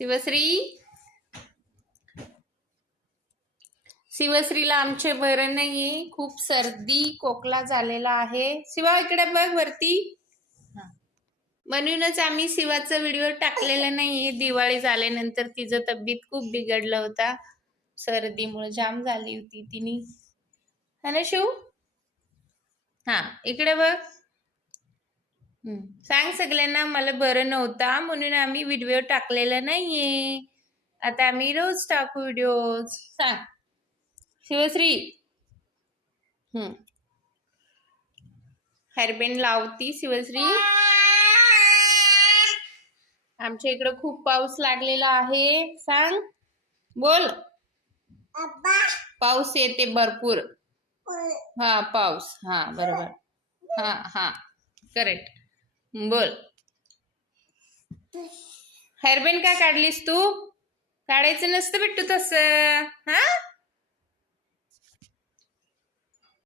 शिवश्री? शिवश्रीला आमचे बरं नाहीये. खूप सर्दी खोकला झालेला आहे. शिवा इकडे बघ वरती. म्हणूनच आम्ही शिवाचा व्हिडिओ टाकलेला नाहीये. दिवाळी झाल्यानंतर तिचं तब्येत खूप बिघडला होता. सर्दीमुळे जाम झाली होती तिने. हा ना शिव? हा इकडे बघ. सांग सगळ्यांना मला बरं नव्हता म्हणून आम्ही व्हिडिओ टाकलेला नाहीये. आता आम्ही रोज टाकू व्हिडिओ सांग. शिवश्री. हम्म. हेअरबँड लावती शिवश्री. आमच्या इकडं खूप पाऊस लागलेला आहे. सांग. बोल. पाऊस येते भरपूर. हा पाऊस. हा बरोबर. हा हा. करेक्ट बोल. हेअरबेन का काढलीस तू? काढायचं नसतं बिट्टू तसं हा?